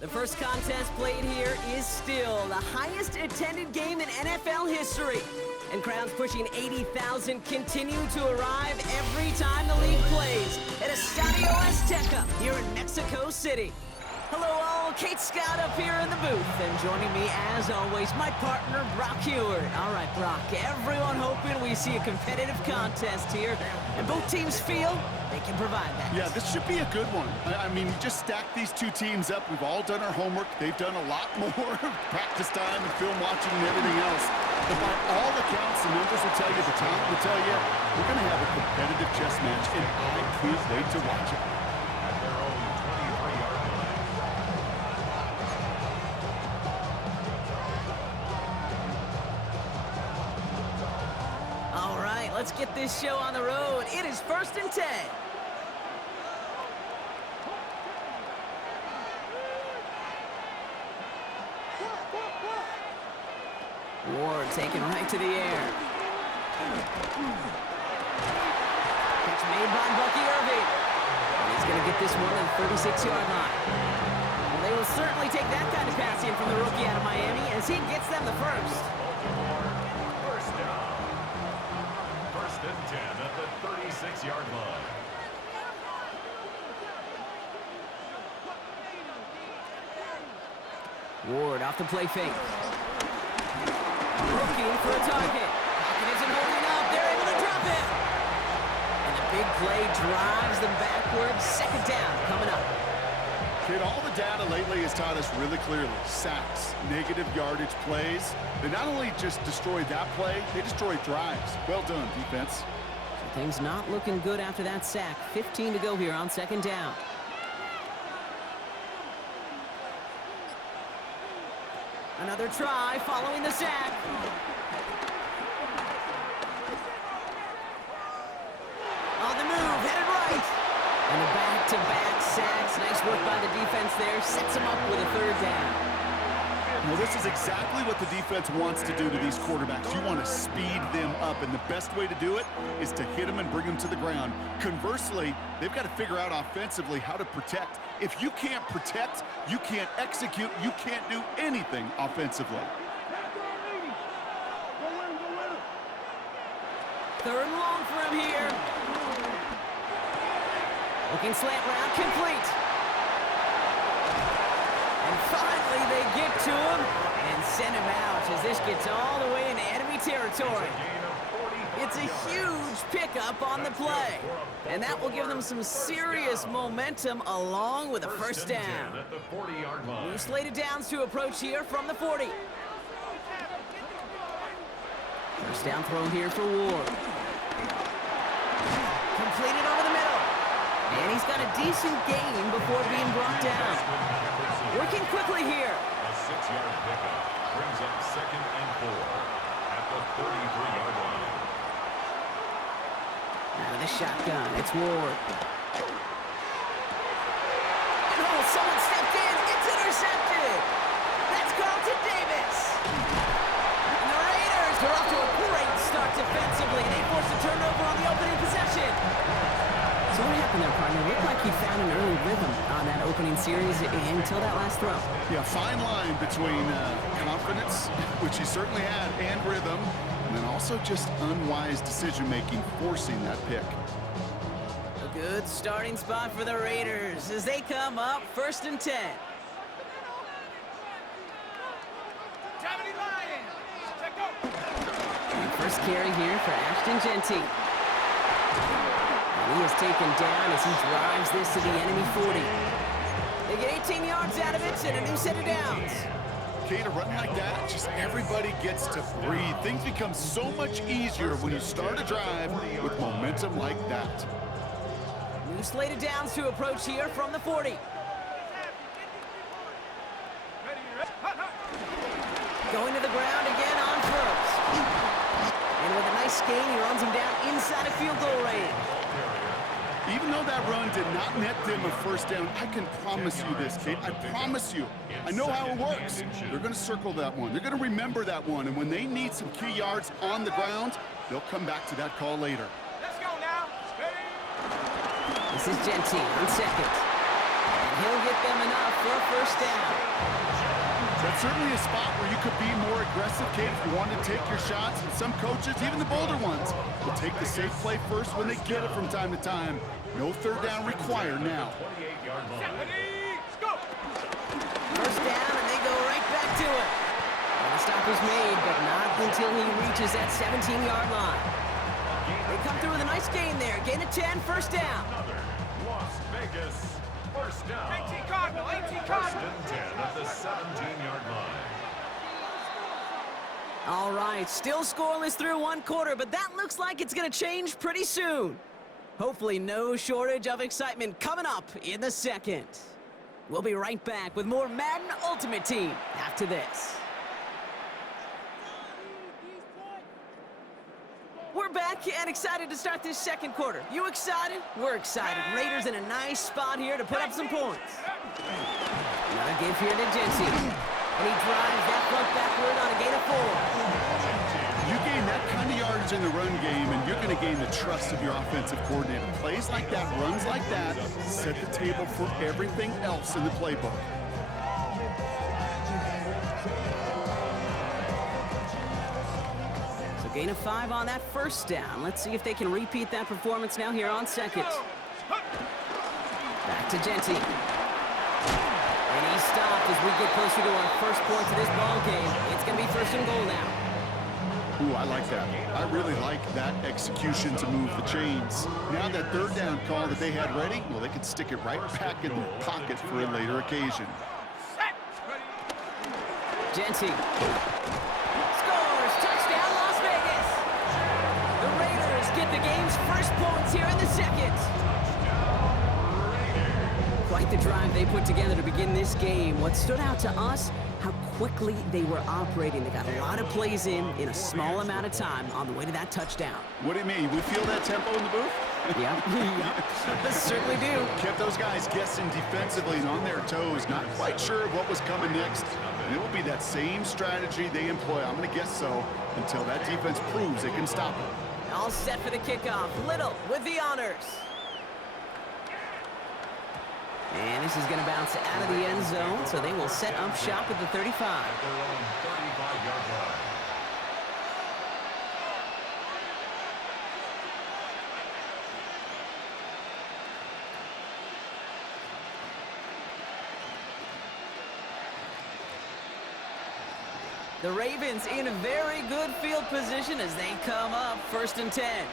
The first contest played here is still the highest attended game in NFL history. And crowds pushing 80,000 continue to arrive every time the league plays at Estadio Azteca here in Mexico City. Hello all, Kate Scott up here in the booth, and joining me as always, my partner Brock Huard. All right, Brock, everyone hoping we see a competitive contest here, and both teams feel they can provide that. Yeah, this should be a good one. I mean, you just stack these two teams up. We've all done our homework. They've done a lot more practice time and film watching and everything else. But by all accounts, the numbers will tell you, the talent will tell you, we're going to have a competitive chess match, and I can't wait to watch it. All right, let's get this show on the road. It is 1st and 10. Ward taken right to the air. Catch made by Bucky Irving. And he's going to get this one to the 36-yard line. Well, they will certainly take that kind of passing from the rookie out of Miami as he gets them the first. First down. 1st and 10 at the 36-yard line. Ward off the play fake. Looking for a target. Pocket isn't holding up. They're able to drop it. And the big play drives them backwards. 2nd down coming up. Kid, all the data lately has taught us really clearly. Sacks, negative yardage plays. They not only just destroy that play, they destroy drives. Well done, defense. So things not looking good after that sack. 15 to go here on 2nd down. Another try following the sack. On the move, headed right. And the back-to-back sacks. Nice work by the defense there. Sets them up with a 3rd down. Well, this is exactly what the defense wants to do to these quarterbacks. You want to speed them up, and the best way to do it is to hit them and bring them to the ground. Conversely, they've got to figure out offensively how to protect. If you can't protect, you can't execute, you can't do anything offensively. 3rd and long for him here. Looking slant route, complete. And finally they get to him and send him out as this gets all the way into enemy territory. It's a huge pickup on the play. And that will give them some serious momentum along with a 1st down. At the 40-yard line. New slated downs to approach here from the 40. 1st down throw here for Ward. Completed over the middle. And he's got a decent gain before being brought down. Working quickly here. A 6-yard pickup brings up 2nd and 4 at the 33-yard line. Out of the shotgun, it's Ward. And oh, someone stepped in. It's intercepted. That's Carlton Davis. And the Raiders are off to a great start defensively. They forced a turnover on the opening possession. So what happened there, partner? It looked like he found an early rhythm on that opening series until that last throw. Yeah, fine line between confidence, which he certainly had, and rhythm, and then also just unwise decision-making, forcing that pick. A good starting spot for the Raiders as they come up 1st and 10. And first carry here for Ashton Jeanty. And he is taken down as he drives this to the enemy 40. They get 18 yards out of it and a new set of downs. Okay, to run like that, just everybody gets to breathe. Things become so much easier when you start a drive with momentum like that. New slated downs to approach here from the 40. Going to the ground again on 1st. And with a nice gain, he runs him down inside of field goal range. Even though that run did not net them a 1st down, I can promise you this, Kate. I promise you. I know how it works. They're going to circle that one. They're going to remember that one. And when they need some key yards on the ground, they'll come back to that call later. This is Jeanty on 2nd. And He'll get them enough for a first down. That's certainly a spot where you could be more aggressive, kid, if you want to take your shots. And some coaches, even the bolder ones, will take the safe play first when they get it from time to time. No third down required now. First down, and they go right back to it. And the stop is made, but not until he reaches that 17-yard line. They come through with a nice gain there. Gain of 10, first down. Another Las Vegas first down. 18 Cardinal, 18 First Cardinal. and 10 at the 17-yard line. All right, still scoreless through one quarter, but that looks like it's going to change pretty soon. Hopefully no shortage of excitement coming up in the second. We'll be right back with more Madden Ultimate Team after this. We're back and excited to start this second quarter. You excited? We're excited. Raiders in a nice spot here to put up some points. Another give here to Jency. And he drives that front backward on a gain of 4. You gain that kind of yardage in the run game, and you're going to gain the trust of your offensive coordinator. Plays like that, runs like that, set the table for everything else in the playbook. So gain of 5 on that first down. Let's see if they can repeat that performance now here on second. Back to Jency. And he stopped as we get closer to our first points of this ball game. It's going to be first and goal now. Ooh, I like that. I really like that execution to move the chains. Now that third down call that they had ready, well, they could stick it right back in their pocket for a later occasion. Jency scores! Touchdown, Las Vegas! The Raiders get the game's first points here in the second. Quite the drive they put together to begin this game. What stood out to us, how quickly they were operating. They got a lot of plays in a small amount of time on the way to that touchdown. What do you mean? We feel that tempo in the booth? Yeah, certainly do. Kept those guys guessing defensively and on their toes, not quite sure of what was coming next. And it will be that same strategy they employ, I'm going to guess so, until that defense proves it can stop it. All set for the kickoff. Little with the honors. And this is going to bounce out of the end zone, so they will set up shop at the 35. Their own 35-yard line. The Ravens in a very good field position as they come up first and 10.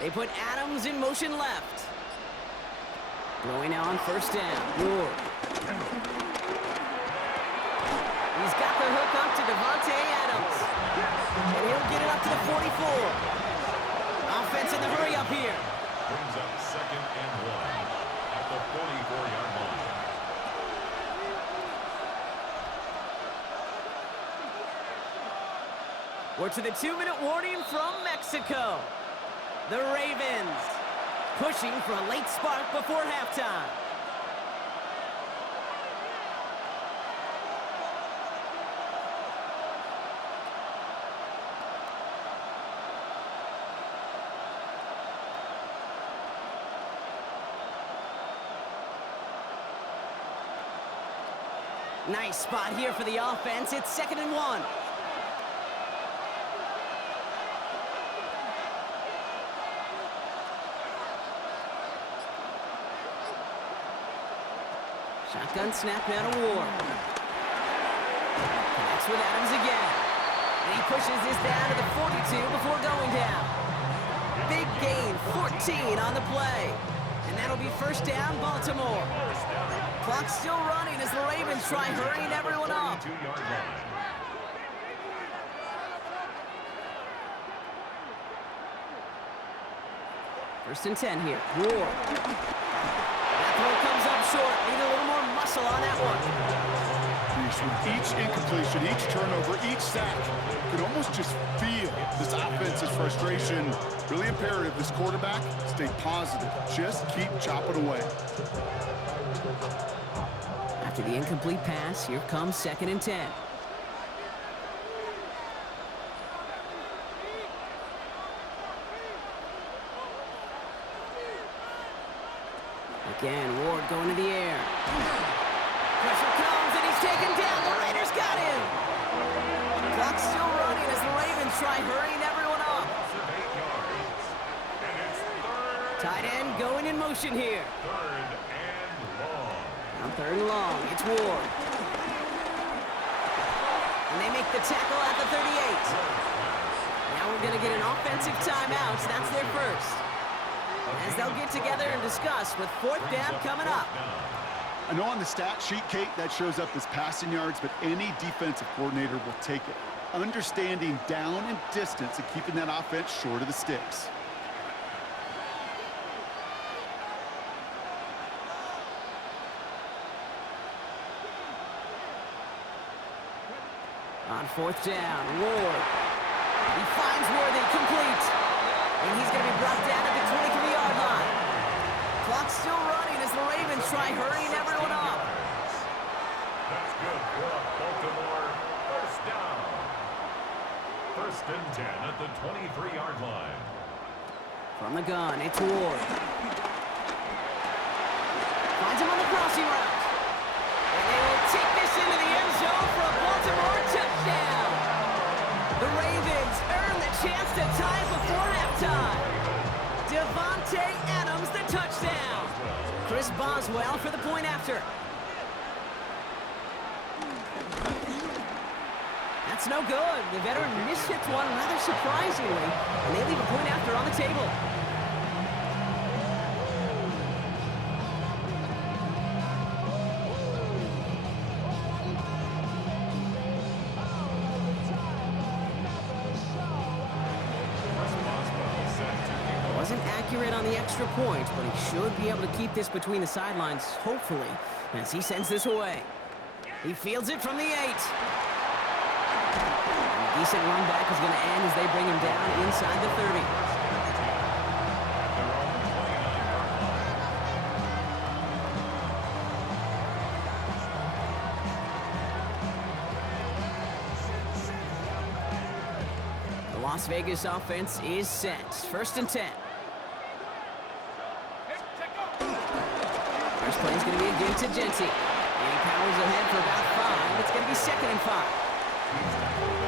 They put Adams in motion left. Going on first down. Ward. He's got the hook up to Devontae Adams. And he'll get it up to the 44. Offense in the hurry up here. Brings up second and 1 at the 44-yard line. We're to the 2-minute warning from Mexico. The Ravens pushing for a late spark before halftime. Nice spot here for the offense. It's 2nd and 1. Shotgun snap now to Ward. Connects with Adams again. And he pushes this down to the 42 before going down. Big gain, 14 on the play. And that'll be first down, Baltimore. Clock's still running as the Ravens try hurrying everyone up. 42-yard line. First and 10 here. Ward. That throw comes up short. Need a little more muscle on that one. With each incompletion, each turnover, each sack, you can almost just feel this offense's frustration. Really imperative, this quarterback, stay positive. Just keep chopping away. After the incomplete pass, here comes 2nd and 10. Again, Ward going to the air. Pressure comes, and he's taken down. The Raiders got him. Clock's still running as the Ravens try hurrying everyone up. Tight end going in motion here. On 3rd and long, it's Ward. And they make the tackle at the 38. Now we're going to get an offensive timeout. That's their first. As they'll get together and discuss with 4th down coming up. I know on the stat sheet, Kate, that shows up as passing yards, but any defensive coordinator will take it. Understanding down and distance and keeping that offense short of the sticks. On 4th down, Ward. He finds Worthy, complete. And he's going to be brought down at the 23-yard line. Clock's still running as the Ravens try hurrying everyone up. That's good for Baltimore. First down. 1st and 10 at the 23-yard line. From the gun, it's Ward. Finds him on the crossing route. And they will take this into the end zone for a Baltimore touchdown. The Ravens earn the chance to tie before halftime. Devontae Adams, the touchdown. Chris Boswell for the point after. That's no good. The veteran mishits one rather surprisingly, and they leave a point after on the table. Wasn't accurate on the extra point, but he should be able to keep this between the sidelines, hopefully, as he sends this away. He fields it from the 8. And a decent run back is going to end as they bring him down inside the 30. The Las Vegas offense is set. 1st and 10. First play is going to be against Genty. And he powers ahead for about 5. It's going to be 2nd and 5.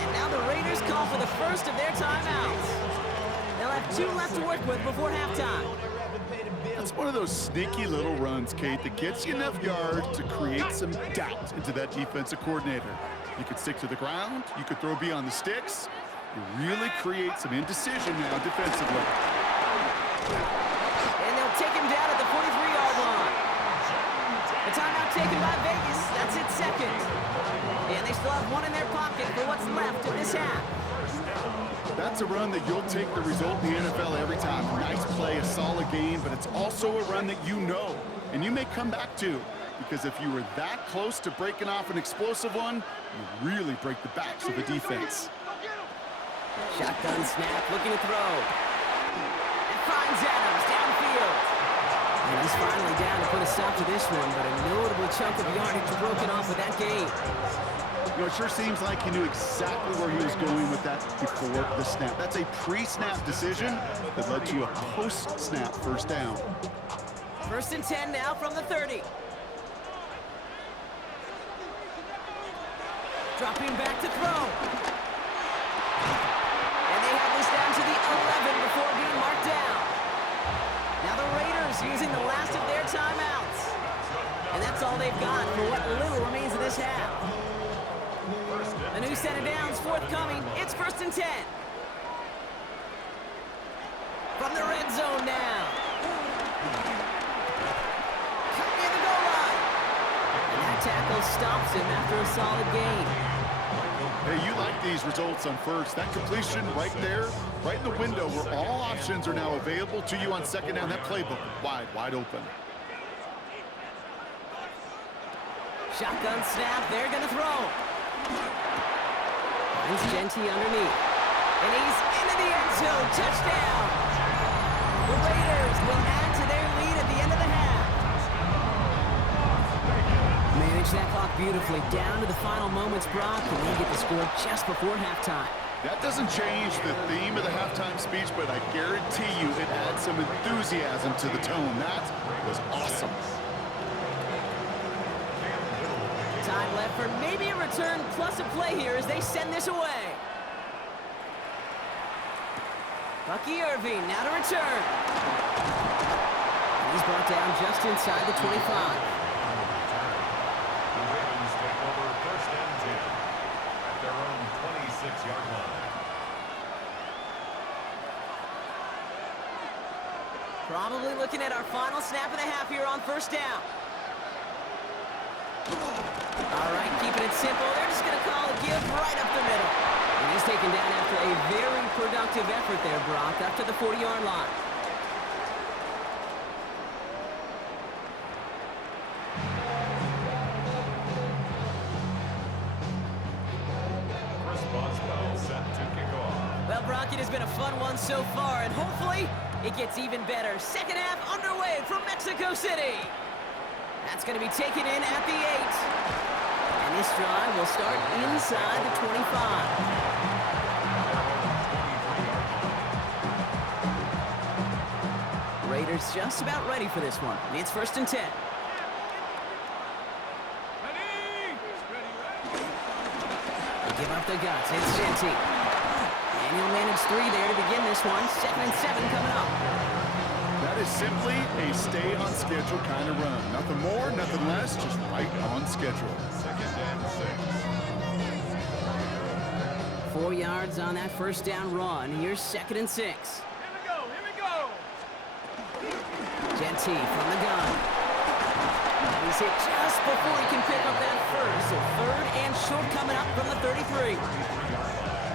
And now the Raiders call for the first of their timeouts. They'll have 2 left to work with before halftime. That's one of those sneaky little runs, Kate, that gets you enough yards to create some doubt into that defensive coordinator. You could stick to the ground. You could throw beyond the sticks. You really create some indecision now defensively. And they'll take him down at the 43-yard line. A timeout taken by Vegas. That's its 2nd. And they still have 1 in their pocket for what's left of this half. That's a run that you'll take the result in the NFL every time. A nice play, a solid game, but it's also a run that you know and you may come back to, because if you were that close to breaking off an explosive one, you really break the backs of the defense. Shotgun snap, looking to throw. And finds Adams downfield. And he's finally down to put a stop to this one, but a notable chunk of yardage broken off with that game. You know, it sure seems like he knew exactly where he was going with that before the snap. That's a pre-snap decision that led to a post-snap first down. 1st and 10 now from the 30. Dropping back to throw. And they have this down to the 11 before being marked down. Now the Raiders using the last of their timeouts. And that's all they've got for what little remains of this half. A new set of downs forthcoming. It's 1st and 10. From the red zone now. Cut near the goal line. And that tackle stops him after a solid gain. Hey, you like these results on first. That completion right there, right in the window where all options are now available to you on 2nd down. That playbook wide open. Shotgun snap. They're going to throw. Finds Genty underneath. And he's into the end zone. Touchdown. The Raiders will add to their lead at the end of the half. Manage that clock beautifully down to the final moments, Brock, and they get the score just before halftime. That doesn't change the theme of the halftime speech, but I guarantee you it adds some enthusiasm to the tone. That was awesome. Time left for maybe a return plus a play here as they send this away. Bucky Irving now to return. He's brought down just inside the 25. The Ravens take over first and 10 at their own 26-yard line. Probably looking at our final snap of the half here on first down. All right, keeping it simple. They're just going to call a give right up the middle. And he's taken down after a very productive effort there, Brock, up to the 40-yard line. Chris Boswell set to kick off. Well, Brock, it has been a fun one so far, and hopefully it gets even better. Second half underway from Mexico City. That's going to be taken in at the 8. And this drive will start inside the 25. Raiders just about ready for this one. It's first and 10. They give up the guts. It's Genty. And he'll manage 3 there to begin this one. 2nd and 7 coming up. That is simply a stay-on-schedule kind of run. Nothing more, nothing less, just right on schedule. 2nd and 6. 4 yards on that first down run. Here's 2nd and 6. Here we go. Genty from the gun. And he's hit just before he can pick up that first. So 3rd and short coming up from the 33.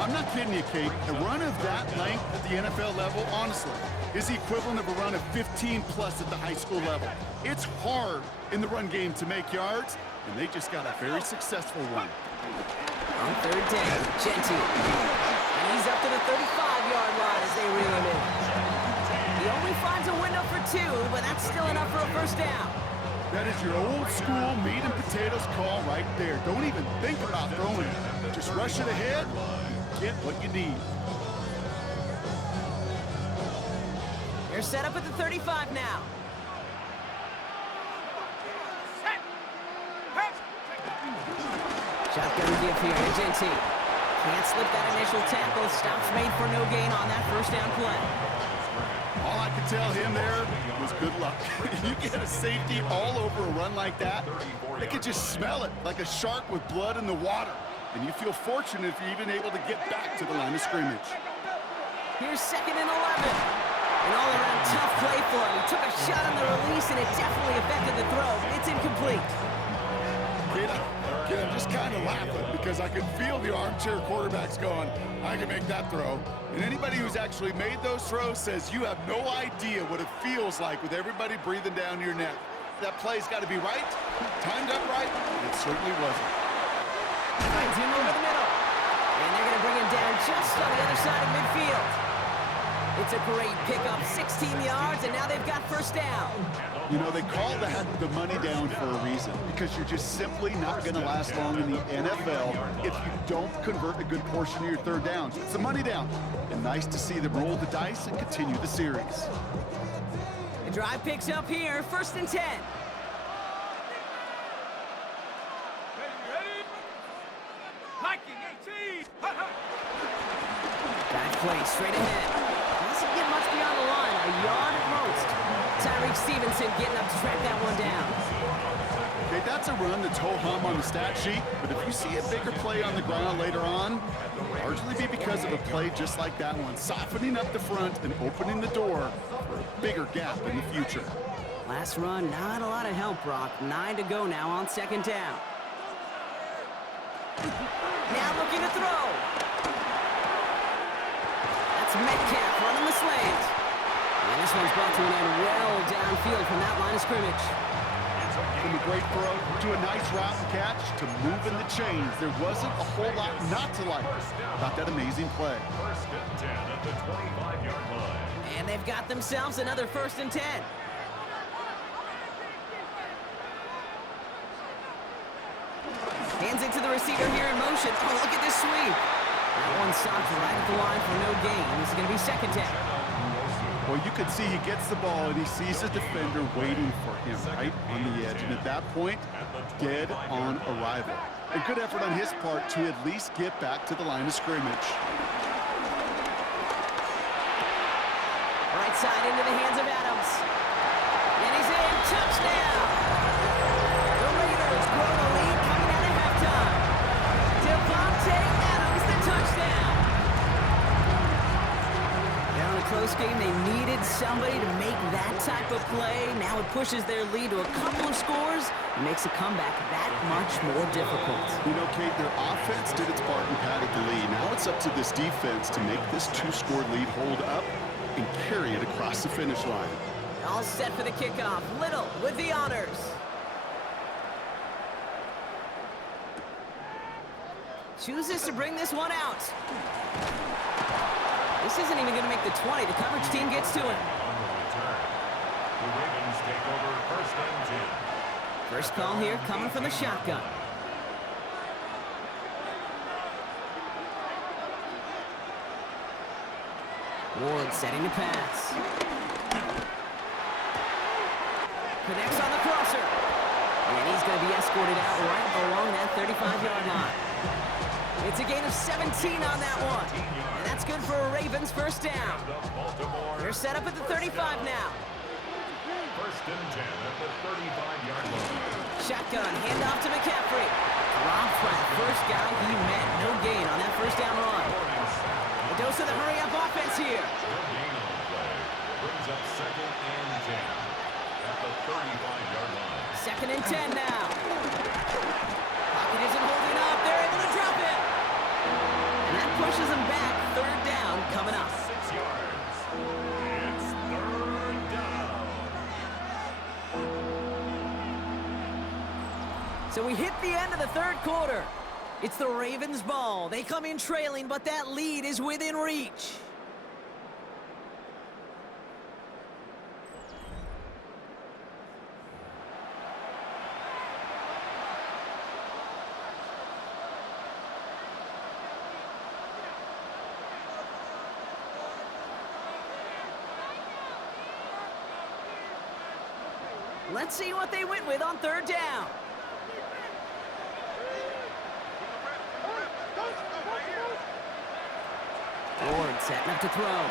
I'm not kidding you, Kate. A run of that length at the NFL level, honestly, is the equivalent of a run of 15-plus at the high school level. It's hard in the run game to make yards, and they just got a very successful one. On 3rd down, Genty. And he's up to the 35-yard line as they reel him in. He only finds a window for 2, but that's still enough for a first down. That is your old school meat and potatoes call right there. Don't even think about throwing it. Just rush it ahead and get what you need. They're set up at the 35 now. Shotgun give here to Genty. Can't slip that initial tackle. Stops made for no gain on that first down play. All I could tell him there was good luck. You get a safety all over a run like that, they could just smell it like a shark with blood in the water. And you feel fortunate if you're even able to get back to the line of scrimmage. Here's 2nd and 11. An all-around tough play for him. He took a shot on the release, and it definitely affected the throw. It's incomplete. Kid, I'm just kind of laughing because I can feel the armchair quarterbacks going, I can make that throw. And anybody who's actually made those throws says you have no idea what it feels like with everybody breathing down your neck. That play's got to be right, timed up right, and it certainly wasn't. Finds him over the middle. And they're going to bring him down just on the other side of midfield. It's a great pickup, 16 yards, and now they've got first down. You know, they call that the money down for a reason, because you're just simply not going to last long in the NFL if you don't convert a good portion of your third downs. It's the money down. And nice to see them roll the dice and continue the series. The drive picks up here, 1st and 10. Back play straight ahead. Doesn't get much beyond the line, a yard at most. Tyreek Stevenson getting up to track that one down. Okay, that's a run that's ho-hum on the stat sheet, but if you see a bigger play on the ground later on, it'll largely be because of a play just like that one, softening up the front and opening the door for a bigger gap in the future. Last run, not a lot of help, Brock. 9 to go now on 2nd down. Now looking to throw. That's Metcalf running the slant. And this one's brought to an end well downfield from that line of scrimmage. From a great throw to a nice route and catch to moving the chains. There wasn't a whole lot not to like about that amazing play. 1st and 10 at the 25-yard line. And they've got themselves another 1st and 10. Hands it to the receiver here in motion. Oh, look at this sweep. That one's stopped right at the line for no gain. This is going to be second down. Well, you can see he gets the ball and he sees a defender waiting for him right on the edge. And at that point, dead on arrival. A good effort on his part to at least get back to the line of scrimmage. Right side into the hands of Adams. And he's in. Touchdown! The Raiders grow the lead coming out of halftime. Devontae Adams, the touchdown. Now in a close game, they needed somebody to make that type of play. Now it pushes their lead to a couple of scores and makes a comeback that much more difficult. You know, Kate, their offense did its part and padded the lead. Now it's up to this defense to make this two-score lead hold up and carry it across the finish line. All set for the kickoff. Little with the honors. Chooses to bring this one out. This isn't even going to make the 20. The coverage team gets to him. On the return, the Ravens take over first and 10. First call here coming from the shotgun. Ward setting the pass. Connects on the crosser. And he's going to be escorted out right along that 35-yard line. It's a gain of 17 on that one. And that's good for a Ravens first down. They're set up at the 35 now. First and 10 at the 35-yard line. Shotgun, handoff to McCaffrey. Rob Flat, first guy he met, no gain on that first down run. A dose of the hurry-up offense here. No gain on the play. Brings up second and 10 at the 35-yard line. Second and 10 now. Pocket isn't holding up. They're able to drop it. And that pushes them back. Third down coming up. 6 yards. It's third down. So we hit the end of the third quarter. It's the Ravens' ball. They come in trailing, but that lead is within reach. Let's see what they went with on third down. Ward setting up to throw.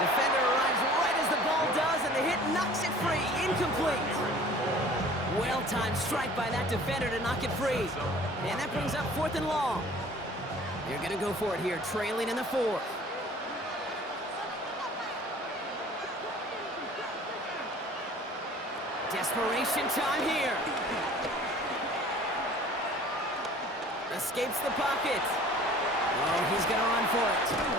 Defender arrives right as the ball does, and the hit knocks it free. Incomplete. Well-timed strike by that defender to knock it free. And that brings up fourth and long. They're going to go for it here, trailing in the fourth. Desperation time here. Escapes the pocket. Oh, he's going to run for it.